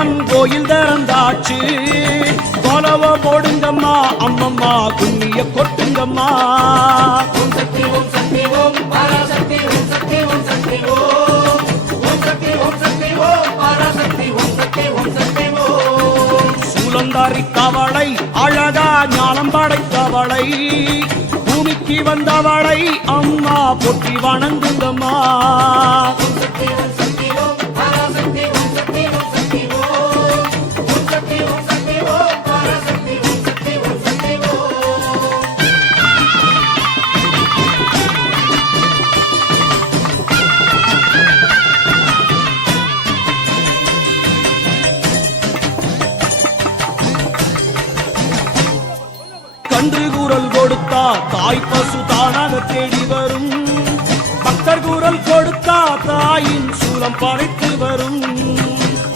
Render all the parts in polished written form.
அம்மன் கோயில் திறந்தாச்சு. கொலவ போடுங்கம்மா அம்மம்மா கும்மிய கொட்டுங்கம்மா. ஓம் சக்தி ஓம் சக்தி ஓம் பராசக்தி ஓம் சக்தி ஓம் சக்தி ஓம். ஓம் சக்தி ஓம் சக்தி ஓம் பராசக்தி ஓம் சக்தி ஓம் சக்தி ஓம். சூலந்தாரி கவளை அழகா ஞானம் படைத்தவளை, பூமிக்கு வந்தவளை அம்மா போற்றி வணங்குங்கம்மா. ஓம் சக்தி ஓம் சக்தி ஓம் பராசக்தி ஓம் சக்தி ஓம் சக்தி ஓம். ஓம் சக்தி ஓம் சக்தி ஓம் பராசக்தி ஓம் சக்தி ஓம் சக்தி ஓம். கன்று குரல் கொடுத்தா தாய் பசு தானாக தேடி வரும். பக்தர் குரல் கொடுத்தா தாயின் சூலம் படைத்து வரும்.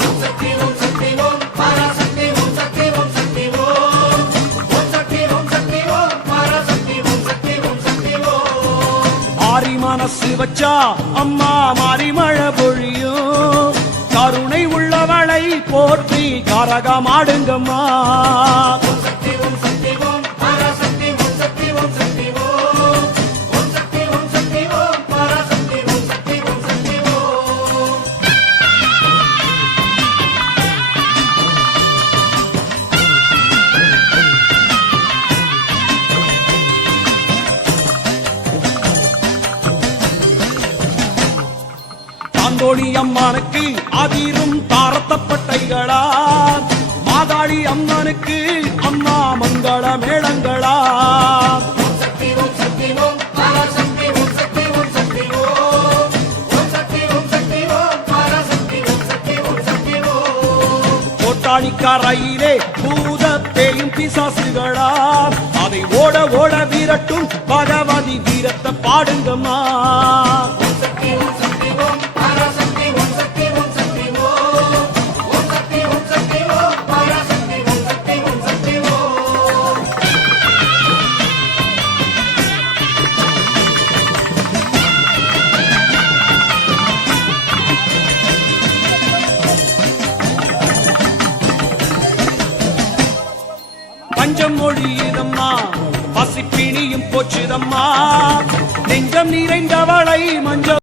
ஓம் சக்தி ஓம் சக்தி ஓம் பராசக்தி ஓம் சக்தி ஓம் சக்தி ஓம். ஓம் சக்தி ஓம் சக்தி ஓம் பராசக்தி ஓம் சக்தி ஓம் சக்தி ஓம். மாறி மனசு வச்சா அம்மா மாறி மழை பொழியும். கருணை உள்ளவளை போற்றி கரகமாடுங்கம்மா. ஓம் சக்தி ஓம் சக்தி ஓம் பராசக்தி ஓம் சக்தி ஓம் சக்தி ஓம். ஓம் சக்தி ஓம் சக்தி ஓம் பராசக்தி ஓம் சக்தி ஓம் சக்தி ஓம். தாந்தோணி அம்மனுக்கு அதிரும் தாரத்தப்பட்டைகளா, மாதாளி அம்மனுக்கு அம்மா மங்கள மேளங்களா. ஓம் சக்தி ஓம் சக்தி ஓம் பராசக்தி ஓம் சக்தி ஓம் சக்தி ஓம். ஓம் சக்தி ஓம் சக்தி ஓம் பராசக்தி ஓம் சக்தி ஓம் சக்தி ஓம். கோட்டாளிக்கரையிலே பூத பேயும் பிசாசுகளா, அதை ஓட ஓட விரட்டும் பகவதி வீரத்தை பாடுங்கம்மா. ஓம் சக்தி ஓம் சக்தி ஓம் பராசக்தி ஓம் சக்தி ஓம் சக்தி ஓம். ஓம் சக்தி ஓம் சக்தி ஓம் பராசக்தி ஓம் சக்தி ஓம் சக்தி ஓம். பஞ்சம் மொழியுதம்மா பசிப்பிணியும் போச்சுதம்மா. நெஞ்சம் நிறைந்தவளை மஞ்சள்